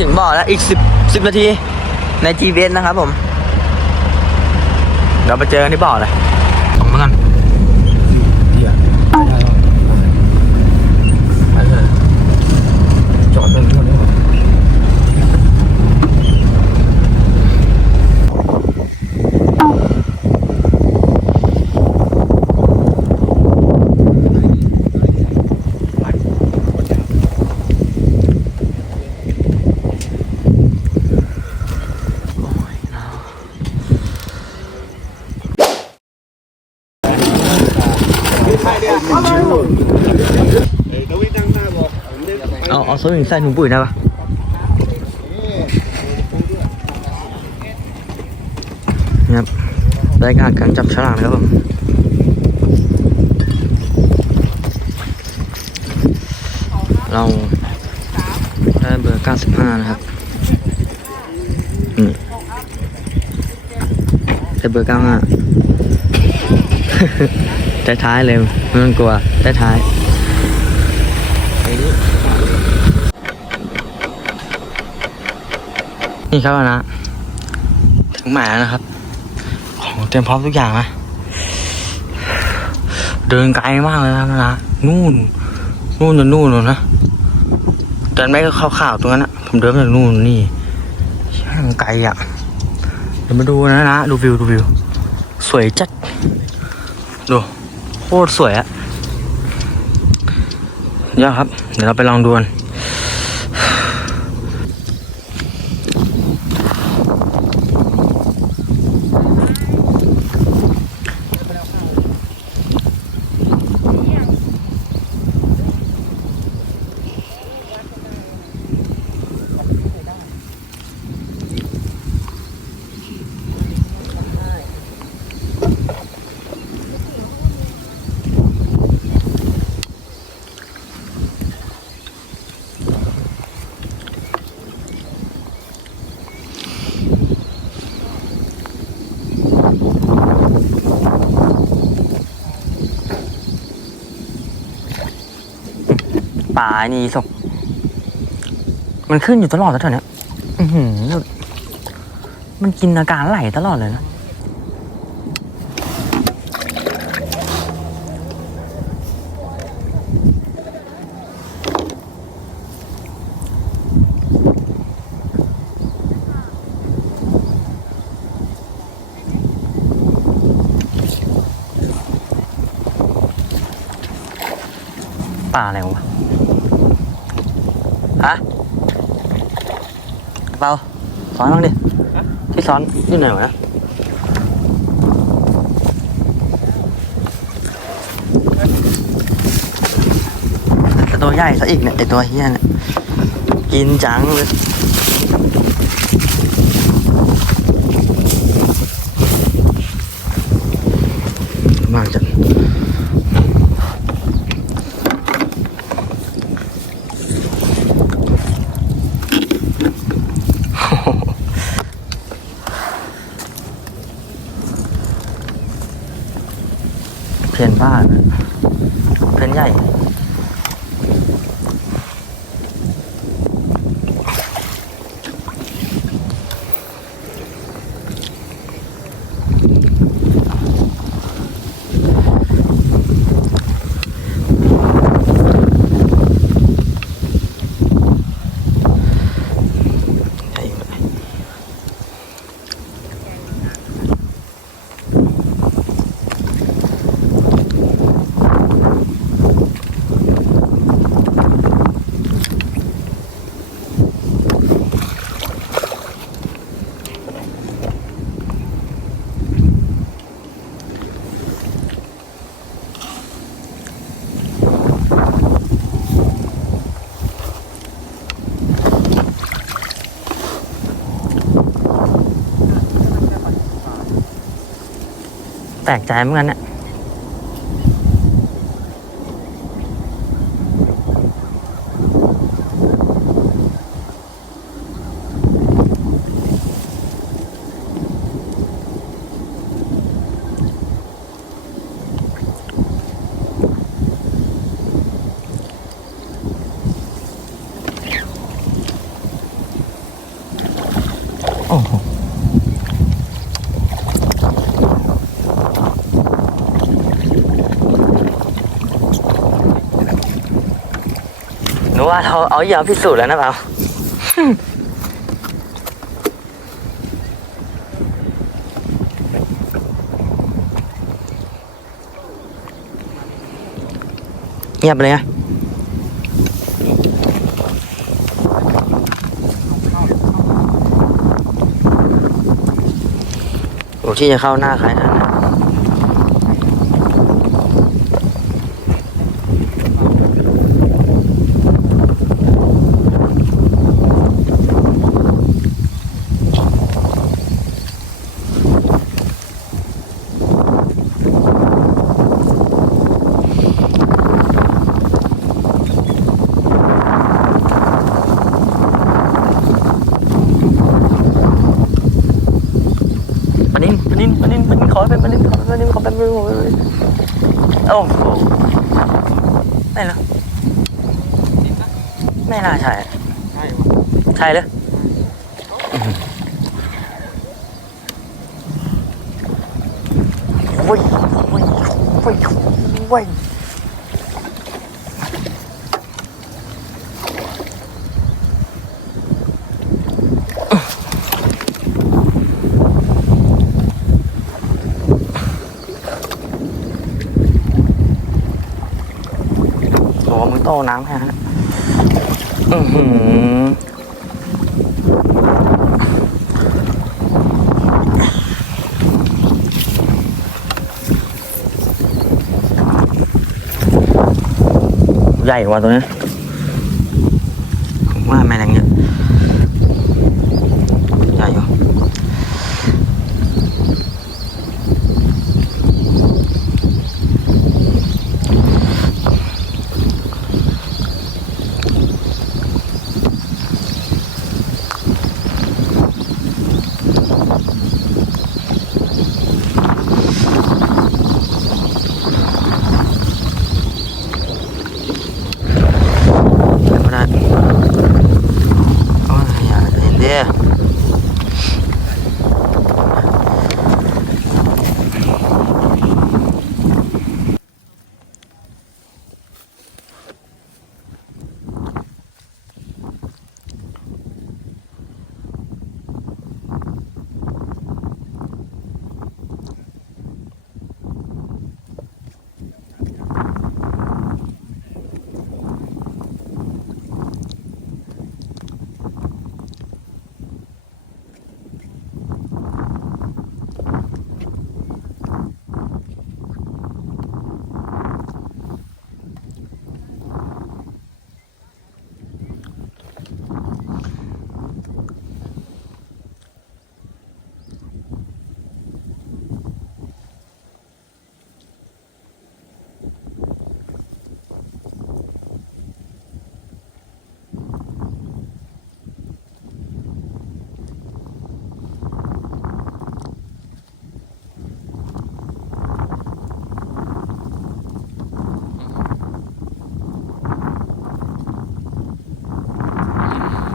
ถึงบ่อแล้วอีก10 นาทีใน GPS นะครับผมเราไปเจอกันที่บ่อเลยส่งมากันจอดตรงนี้เลยเอาสวิงใส่ถุงปุ๋ยได้ปะนี่ครับรายการการจับฉลามครับผมเราได้เบอร์95นะครับได้เบอร์95ท้ายๆเลยไม่ต้องกลัวท้ายนี่ครับนะถึงหมายแล้วนะครับของเตรียมพร้อมทุกอย่างนะเดินไกลมากเลยนะนู่นจนนู่นเลยนะเดินไม่ก็ข่าวๆตรงนั้นนะผมเดินจากนู่นนี่ช่างไกลอ่ะเดี๋ยวมาดูนะดูวิวสวยจัดดูโคตรสวยอะเยอะครับเดี๋ยวเราไปลองดูกันป่านี่ศพมันขึ้นอยู่ตลอดแล้วเถอะเนี่ยมันกินอาการไหลตลอดเลยนะป่าอะไรวะฮะเปล่าสอนบ้างดิที่สอนที่ไหนวะแต่ตัวใหญ่ซะอีกเนี่ยไอตัวเฮี้ยเนี่ยกินจังเลยมากจังเพี้ยนบ้านเพี้ยนใหญ่แปลกใจเหมือนกันเนี่ย เราเอาอย่างพิสูจน์แล้วนะเปล่าเงียบไปเลยไงโอ้ที่จะเข้าหน้าใครนั่นนะปนินขอเป็นปนินขอเป็นปนินขอเป็นปนินโอ้โหไม่เหรอไม่น่าใช่ใช่เลยโอ้ยโอ้ยโอ้ยโอ้ยมึงโตน้ำแค่นั้นใหญ่กว่าตัวนี้ผมว่าแม่แรงเยอะใหญ่อยู่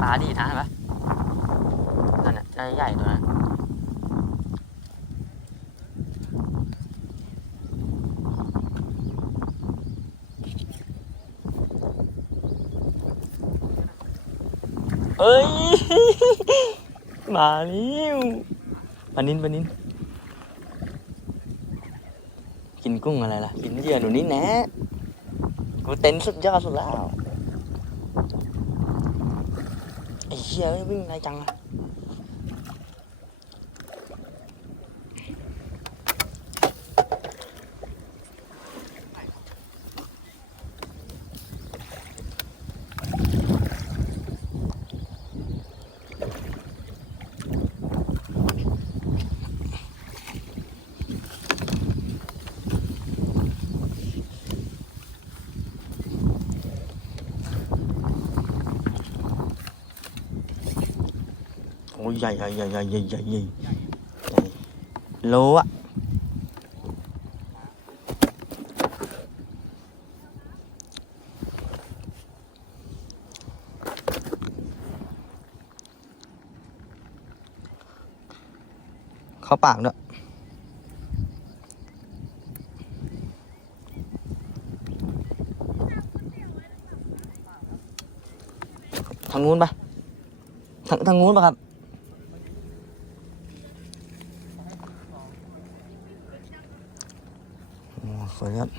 ปลาดีนะเห็นปะนั่นน่ะใหญ่ตัวนั้นเอ้ยมาแล้วปลานินกินกุ้งอะไรล่ะกินเหยื่อหนูนี่แนะกูเต้นสุดยอดสุดแล้วไอ้เหี้ยวิ่งไรจังอะโอ้ยใหญ่โลอะเข้าปากด้วย างนู้นปะทางนู้นปะครับโอ้สวยครับ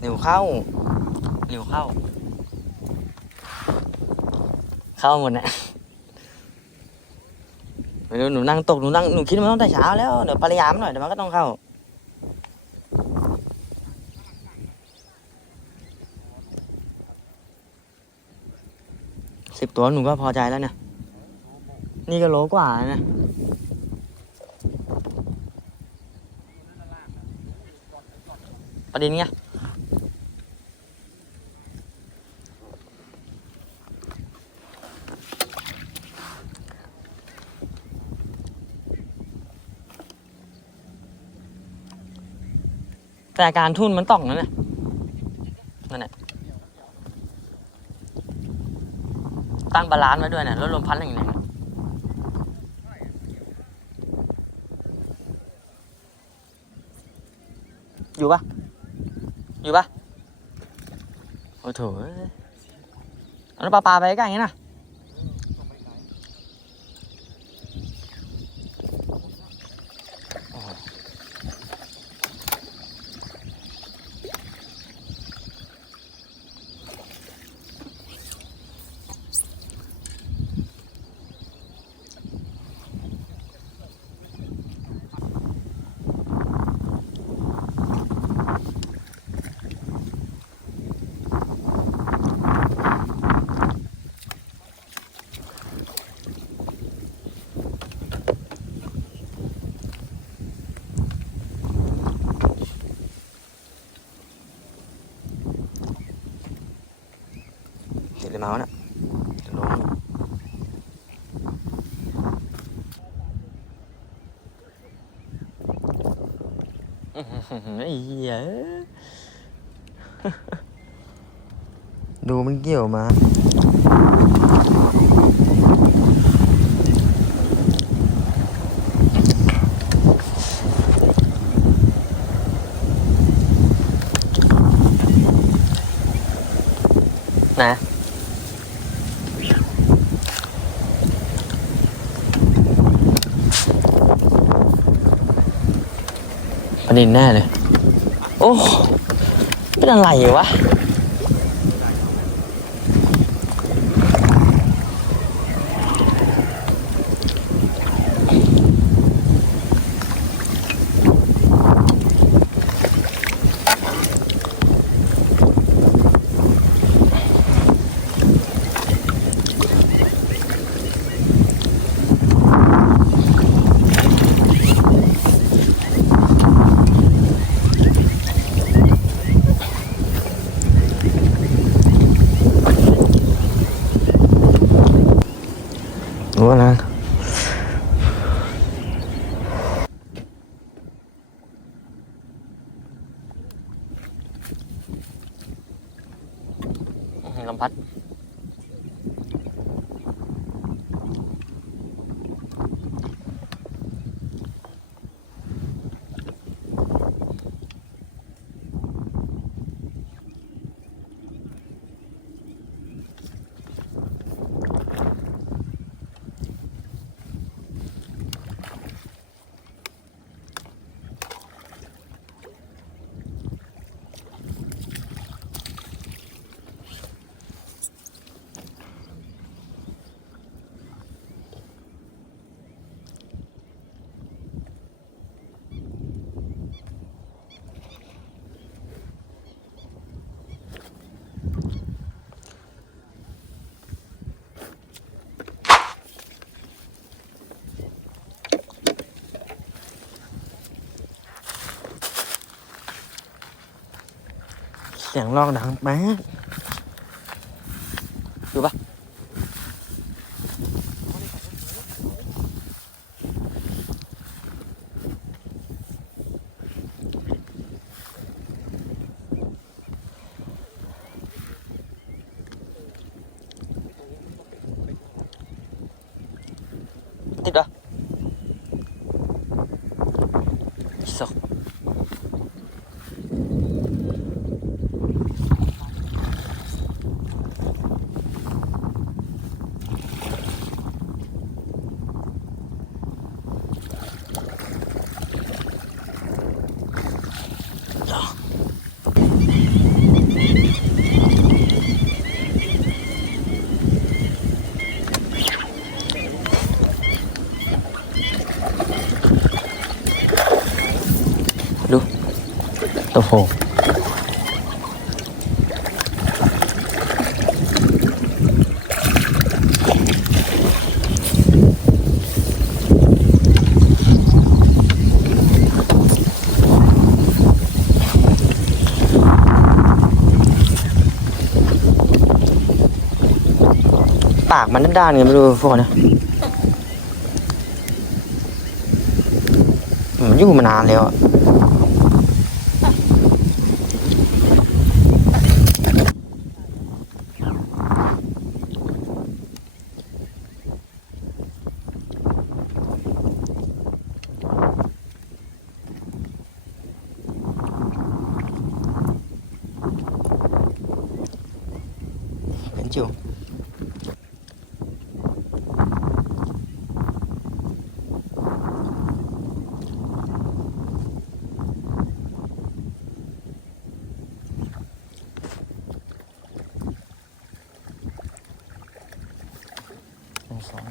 เร็วเข้าเข้าหมดเนี่ยไม่รู้หนูนั่งตกหนูคิดว่ามันต้องแต่เช้าแล้วเดี๋ยวพยายามหน่อยเดี๋ยวมันก็ต้องเข้า10 ตัวหนูก็พอใจแล้วเนี่ยนี่ก็โลกว่านะประเด็นเนี้ยแต่อาการทุ่นมันต้องนั่นแหละตั้งบาลานซ์ไว้ด้วยนะลดลมพัดแรงๆอยู่ปะโอ้โถเอาน้ำปลาไปใกล้อย่างนี้นะเสร็จเลยเมาส์นะจะลงไอ้เหี้ยดูมันเกี่ยวมานะประเด็นแน่เลยโอ้เป็นอะไรวะรู้นะลมพัดเสียงลอกดังมากอยู่ปะ ติดเหรอสกดูโอ้โหปากมันด้านๆไงไม่รู้พวกนี้มันอยู่มานานแล้วอะเป็นจิ๋วสอง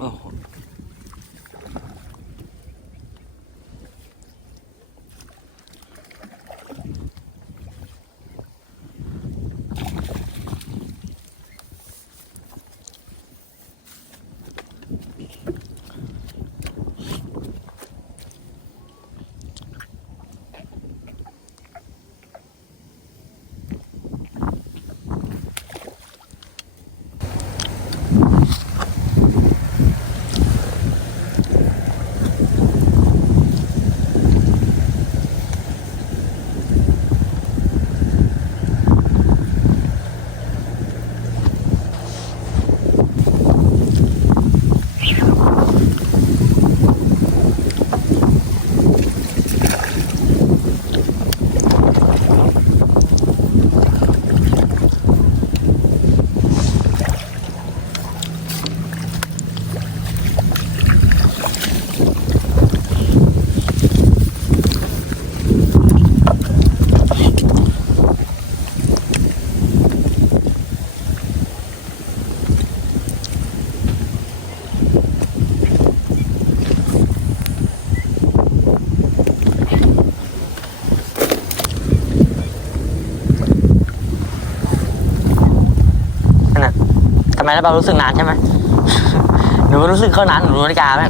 โอ้โหทำไมแล้วเรารู้สึกนานใช่ไหม หนูรู้สึกเข้านานหนูรู้นาฬิกาไหม